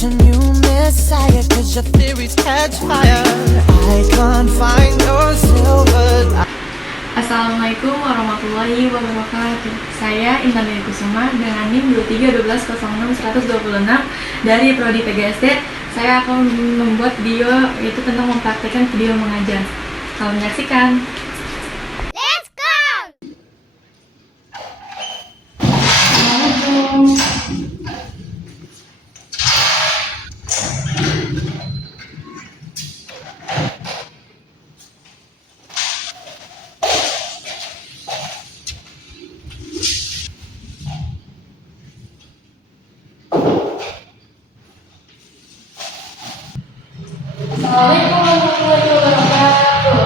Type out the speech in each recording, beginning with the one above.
a new messiah, cause your theories catch fire. I can't find your silver. Assalamualaikum warahmatullahi wabarakatuh. Saya Intan Dwi Kusuma dengan NIM 231206-126 dari Prodi PGSD. Saya akan membuat video yaitu tentang mempraktikkan video mengajar. Selamat menyaksikan. Let's go! Assalamualaikum warahmatullahi wabarakatuh.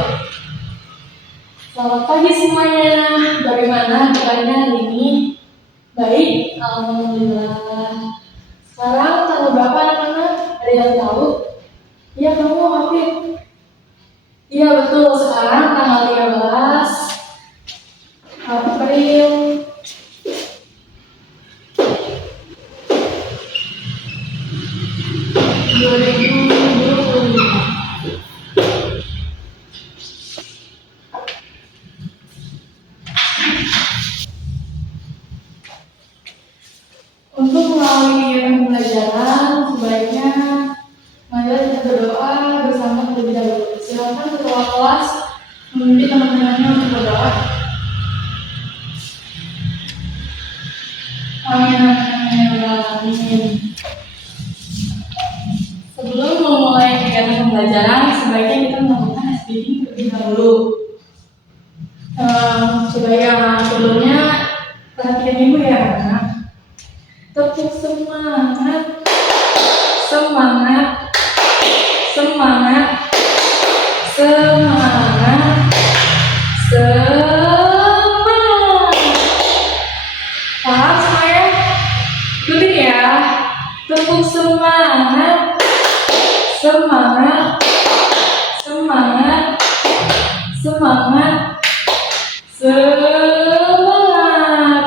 Selamat pagi semuanya. Bagaimana kabarnya hari ini? Baik, alhamdulillah. Sekarang tanggal berapa anak-anak? Ada yang tahu? Iya, kamu Hafid? Iya betul, sekarang tanggal 13 April 2025. Untuk melalui pembelajaran, sebaiknya marilah kita berdoa bersama terlebih dahulu. Silakan ketua kelas memimpin teman-temannya untuk berdoa. Amin, amin, amin. Sebelum memulai kegiatan pembelajaran, sebaiknya kita melakukan SPP terlebih dahulu. Sebelumnya perhatian ibu ya anak. Tepuk semangat, semangat, semangat, semangat, semangat. Paham semuanya? Ikutin ya. Tepuk semangat, semangat, semangat, semangat, semangat.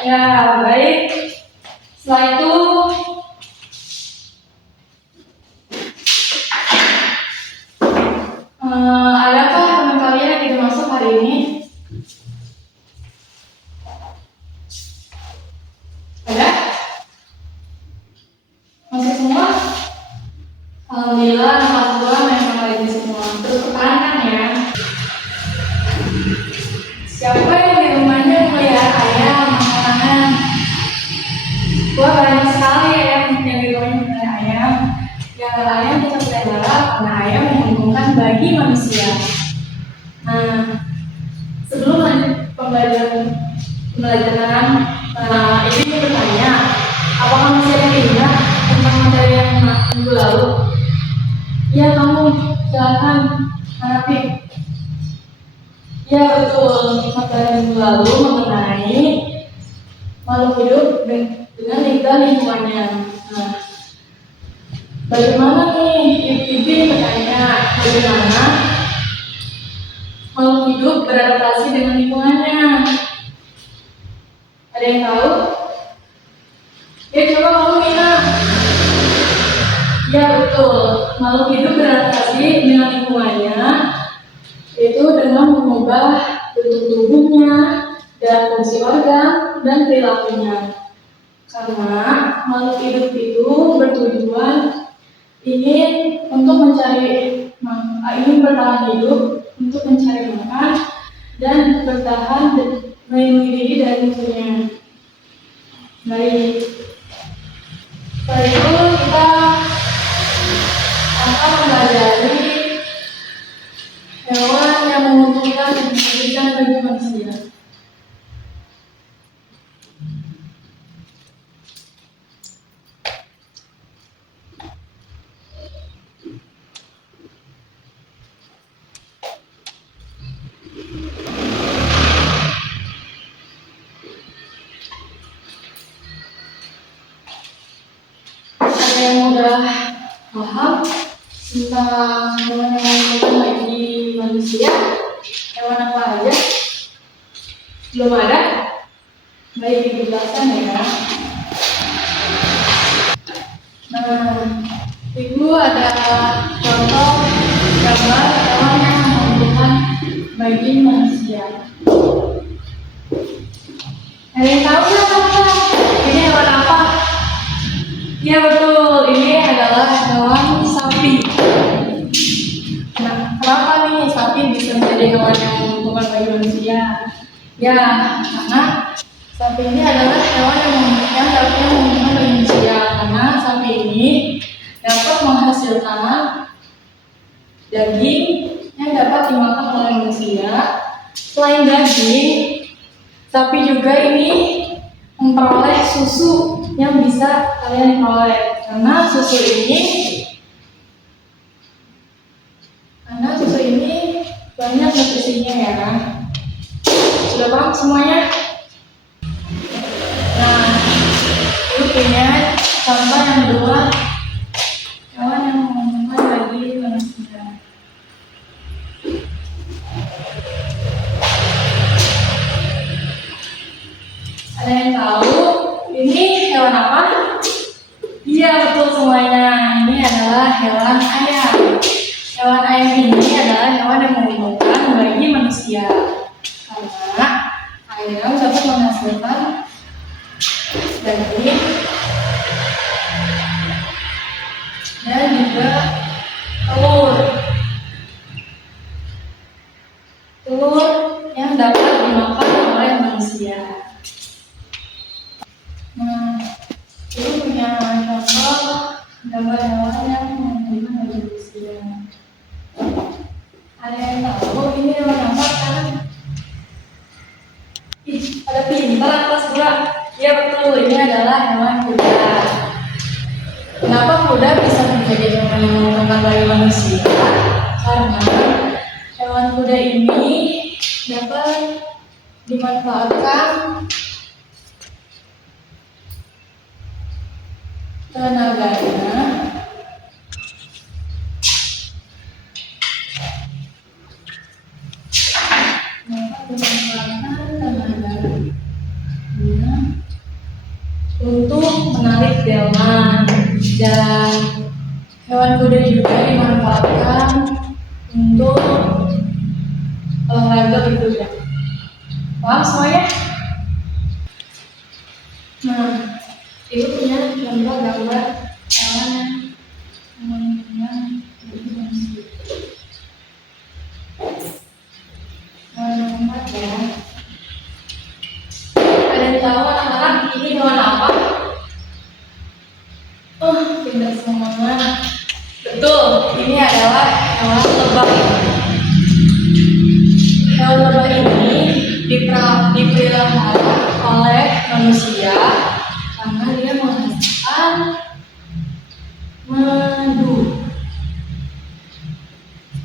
Ya, baik. Setelah itu adakah teman kalian yang tidak masuk hari ini? Ada? Masuk semua? Alhamdulillah, alhamdulillah memang lagi semua. Terus pertahankan ya. Siapa yang di rumahnya melihat ayam makanan? Wah, banyak sekali ayam yang di rumahnya melihat ayam. Yang ayam kita pelihara karena ayam menguntungkan bagi manusia. Nah, sebelum lanjut pembelajaran, ini bertanya, apakah masih ada yang ingat tentang materi yang minggu lalu? Ya, kamu silakan, Hafid. Ya betul, materi minggu lalu mengenai makhluk hidup dengan lingkungannya. Nah, bagaimana nih? Ibu bertanya, bagaimana makhluk hidup beradaptasi dengan lingkungannya? Ada yang tahu? Ya coba kamu Mina. Ya betul, makhluk hidup beradaptasi dengan lingkungannya itu dengan mengubah bentuk tubuhnya dan fungsi organ dan perilakunya. Karena makhluk hidup itu bertujuan ingin bertahan hidup, untuk mencari makan dan bertahan melindungi diri dari musuhnya. Baik. Setelah itu kita akan mempelajari hewan yang menguntungkan dan memberikan bagi manusia. Ada yang udah paham tentang hewan-hewan bagi manusia? Hewan apa aja? Belum ada? Baik, dijelaskan ya. Nah, Nah, Ibu ada contoh gambar hewan yang membutuhkan bagi manusia. Ada yang tahu nggak apa? Ini hewan apa? Ya betul, ini adalah hewan sapi. Nah, kenapa nih sapi bisa menjadi hewan yang membutuhkan bagi manusia? Ya, karena sapi ini adalah hewan yang dapat membutuhkan bagi manusia. Karena sapi ini dapat menghasilkan daging yang dapat dimakan oleh manusia. Selain daging, sapi juga ini memperoleh susu yang bisa kalian peroleh. Karena susu ini banyak nutrisinya ya. Sudah paham semuanya? Nah, itu punya contoh yang kedua, hewan yang menguntungkan bagi manusia. Ada yang tahu ini hewan apa? Iya betul semuanya. Ini adalah hewan ayam. Hewan ayam ini adalah hewan yang menguntungkan bagi manusia. Karena ayam dapat menghasilkan daging dan juga telur. Telur yang dapat dimakan oleh manusia. Nah, ini punya contoh gambar hewan yang menguntungkan bagi manusia. Ada yang tahu ini hewan apa kan? Ih, ada pintar kelas 2. Ya betul, ini adalah hewan kuda. Kenapa kuda bisa menjadi hewan yang menguntungkan bagi manusia? Karena hewan kuda ini dapat dimanfaatkan tenaganya untuk menarik delman, dan hewan kuda juga dimanfaatkan untuk olahraga berkuda. Paham semuanya? Nah, itu punya gambar hewan yang menguntungkan bagi manusia. Hewan empat ya. Ada yang tahu anak-anak ini hewan apa? Pintar semua. Betul, ini adalah hewan lebah. Hewan lebah ini dipelihara oleh manusia karena dia menghasilkan madu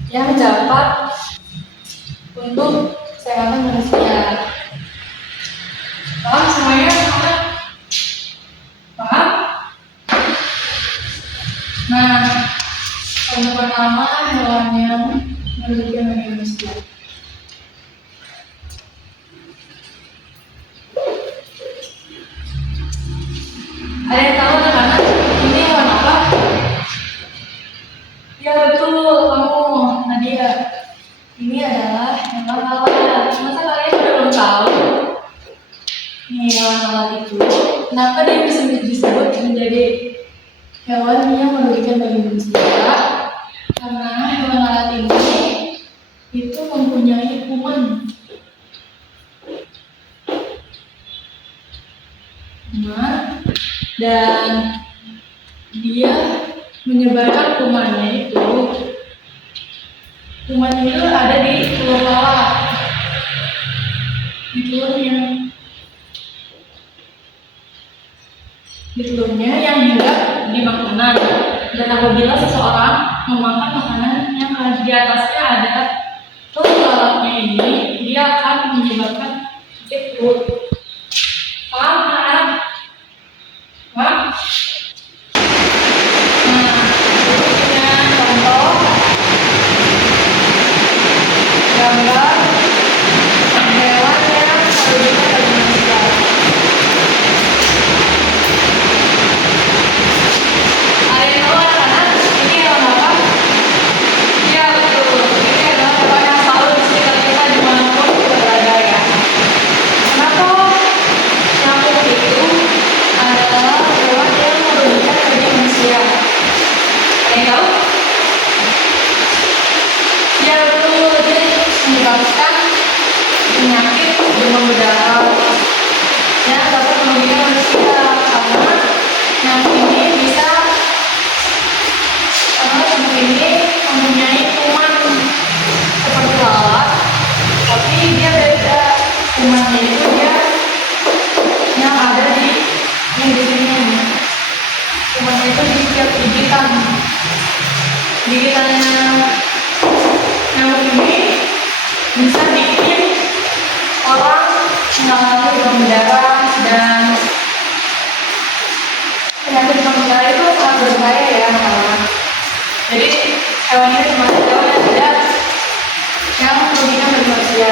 yang dapat untuk kesehatan manusia. Paham semuanya? Paham? Nah, yang pertama hewan yang merugikan bagi manusia. Ada yang tahu anak-anak ini hewan apa? Ya betul, kamu Nadia. Ini adalah hewan lalat. Masa kalian belum tahu? Nih hewan lalat itu, kenapa dia bisa disebut menjadi hewan yang merugikan bagi manusia? Karena hewan lalat ini itu mempunyai kuman. Dan dia menyebarkan kumannya itu. Kuman itu ada di telur lalat, di telurnya yang juga di makanan. Dan apabila seseorang memakan makanan yang di atasnya ada telur lalatnya ini, dia akan menyebabkan sakit perut. Paham kan? Paham? Nah, berikutnya contoh gambar hewan yang merugikan bagi manusia. di setiap gigitan. Gigitannya nyamuk ini bisa bikin orang mengalami demam berdarah dan penyakit demam berdarah itu sangat berbahaya ya kawan. Jadi hewan ini termasuk hewan yang tidak yang merugikan bagi manusia.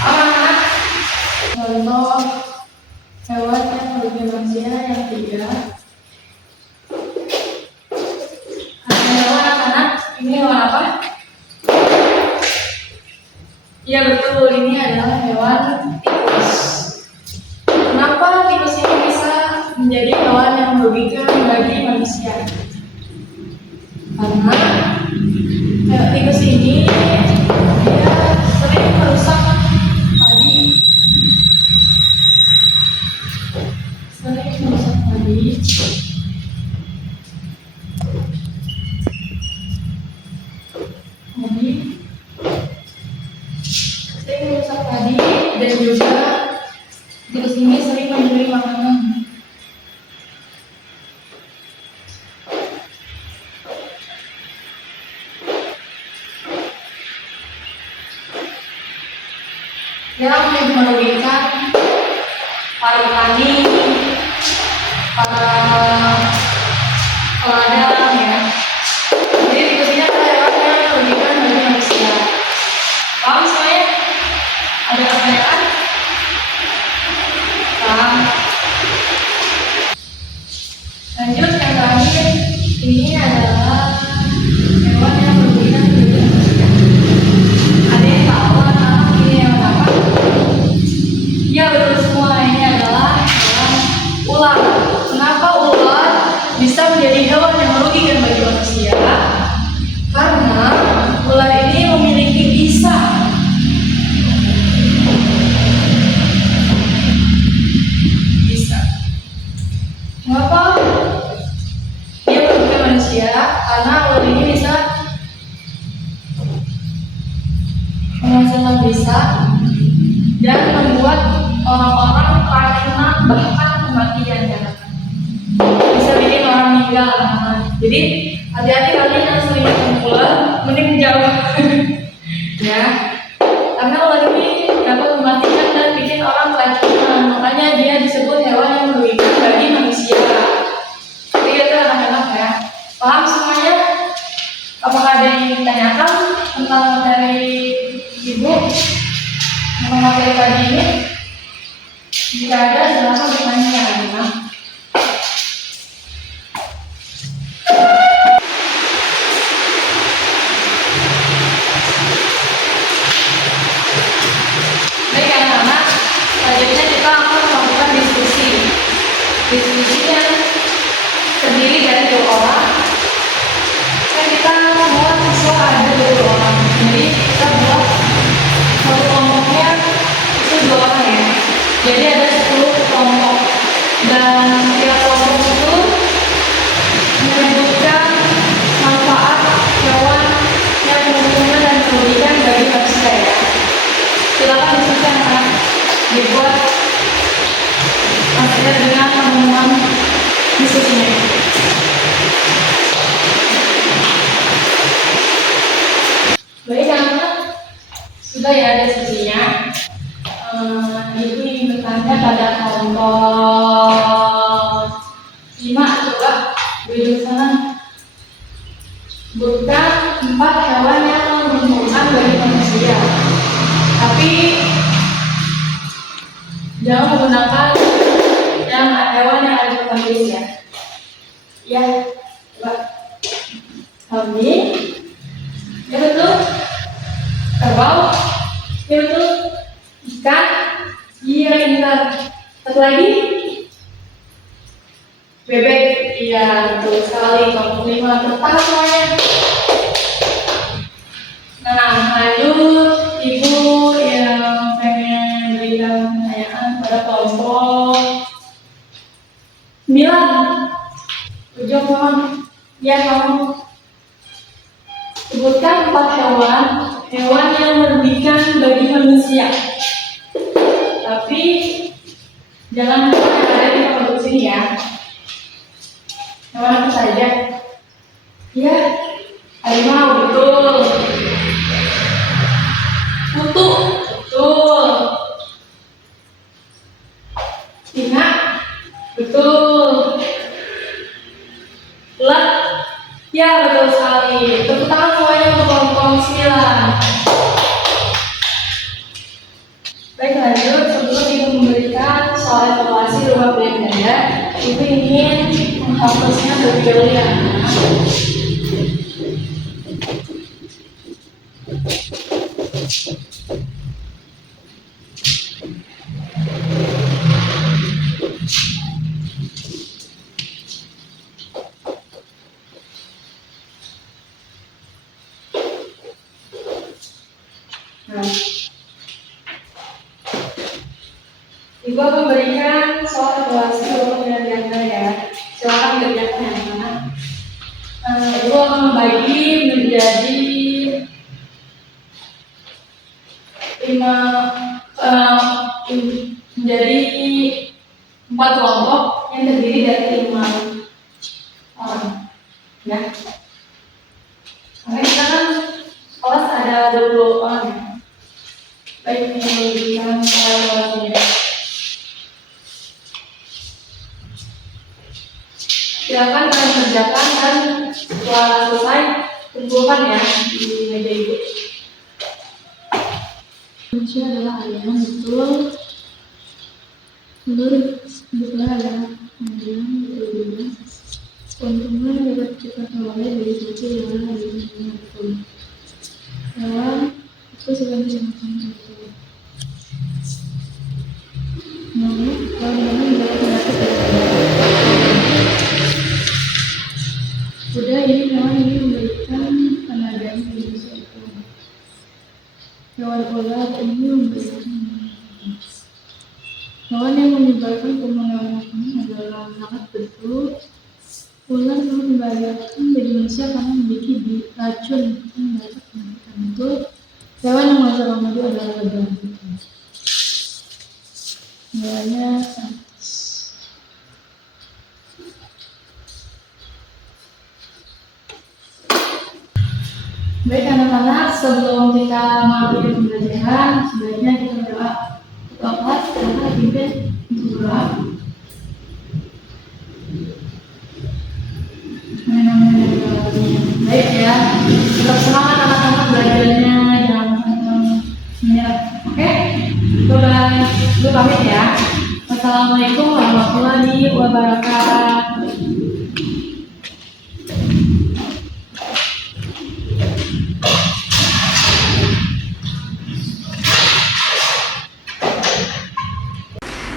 Anak-anak, contoh hewan yang merugikan manusia yang tiga. Ada hewan anak-anak, ini hewan apa? Ya betul, ini adalah hewan tikus. Kenapa tikus ini bisa menjadi hewan yang merugikan bagi manusia? Karena tikus ini dia sering merusak padi. Sering merusak padi. Sering merusak padi dan juga tikus ini sering mencuri makanan. Yang merugikan para petani, para peladang ya. Jadi tikus ini adalah hewan yang merugikan bagi manusia. Paham semuanya? Ada pertanyaan? Paham? Lanjut yang terakhir, ini adalah hewan yang merugikan bagi manusia. Ada yang tahu ini hewan apa? Ya betul semua, ini adalah hewan ular. Kenapa ular bisa menjadi hewan yang merugikan bagi manusia? Karena ular ini memiliki bisa. Kenapa dia merugikan manusia? Karena ular ini bisa menghasilkan bisa dan membuat orang-orang terkena bahkan kematian ya. Bisa bikin orang meninggal. Jadi hati-hati kalian yang sering ketemu ular, mending jauh ya. Karena ular ini dapat mematikan dan bikin orang keracunan. Makanya dia disebut hewan yang merugikan bagi manusia. Jadi itu anak-anak ya. Paham semuanya? Apakah ada yang ditanyakan tentang materi ibu? Tentang materi pagi ini? Jika ada, silakan bertanya ya. Baik anak-anak, selanjutnya kita akan melakukan diskusi. Diskusi yang terdiri dari 2 orang. Dan kita semua siswa ada 2 orang. Jadi kita buat satu kelompoknya itu 2 orang ya. Jadi ada 10 kelompok dan tiap kelompok itu menyebutkan manfaat hewan yang menguntungkan dan merugikan bagi manusia ya. Silakan diskusi anak-anak, dibuat hasilnya dengan temuan diskusinya. Baik anak-anak, sudah ya diskusinya. Ibu ingin bertanya pada kelompok 5, coba duduk sana. Bukan 4 hewan yang menguntungkan bagi manusia, tapi jangan menggunakan yang hewan yang ada di tulis ya. Ya, coba. Kambing, ya betul. Kerbau, ya betul. Ikan, iya benar. Satu lagi, bebek, iya betul sekali. Kelompok 5 tepat semuanya. Nah, lanjut ibu yang pengen berikan pertanyaan pada kelompok 9. Ujung mohon, ya kamu sebutkan 4 hewan yang merugikan bagi manusia. Tapi jangan lupa yang ada di kelompok sini ya. Hewan apa saja? Iya, harimau betul. Kutu betul. Singa betul. Ulat ya betul sekali. Tepuk tangan semuanya untuk kelompok 9. Baik, lanjut. Sebelum Ibu memberikan soal evaluasi rumah belajar Daya, Ibu ingin menghapusnya terlebih dahulu ya. Nah, Ibu akan memberikan soal evaluasi rumah belajar Daya. Silakan kerjakan yang mana. Ibu akan membagi menjadi 4 kelompok yang terdiri dari 5 orang. Ya. Oke, kita kan kelas ada 20 orang ya. Baik, ini memberikan evaluasinya. Silakan kalian kerjakan dan setelah selesai kumpulkan ya di meja Ibu. Manusia adalah ayam, betul. Telur bukan adalah ayam, betul juga. Keuntungan dapat kita peroleh dari satu yang lain, betul. Hewan itu sebenarnya makan betul. Namun, hewan-hewan dapat penyakit Kuda ini hewan ini memberikan tenaga yang bisa itu. Hewan ular ini memberikan hewan yang menyebabkan pemenangan adalah sangat betul. Ular dapat membahayakan bagi manusia karena memiliki racun yang dapat mematikan, betul. Hewan yang menghasilkan madu adalah lebah, betul. Nilainya Baik anak-anak, sebelum kita mengakhiri pembelajaran, sebaiknya kita berdoa. Ketua kelas, silakan pimpin untuk berdoa. Baik ya, tetap semangat anak-anak belajarnya, jangan menyerah. Oke, gue pamit ya. Wassalamualaikum warahmatullahi wabarakatuh.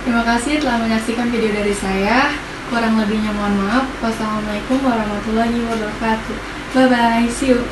Terima kasih telah menyaksikan video dari saya. Kurang lebihnya mohon maaf. Wassalamualaikum warahmatullahi wabarakatuh. Bye bye, see you.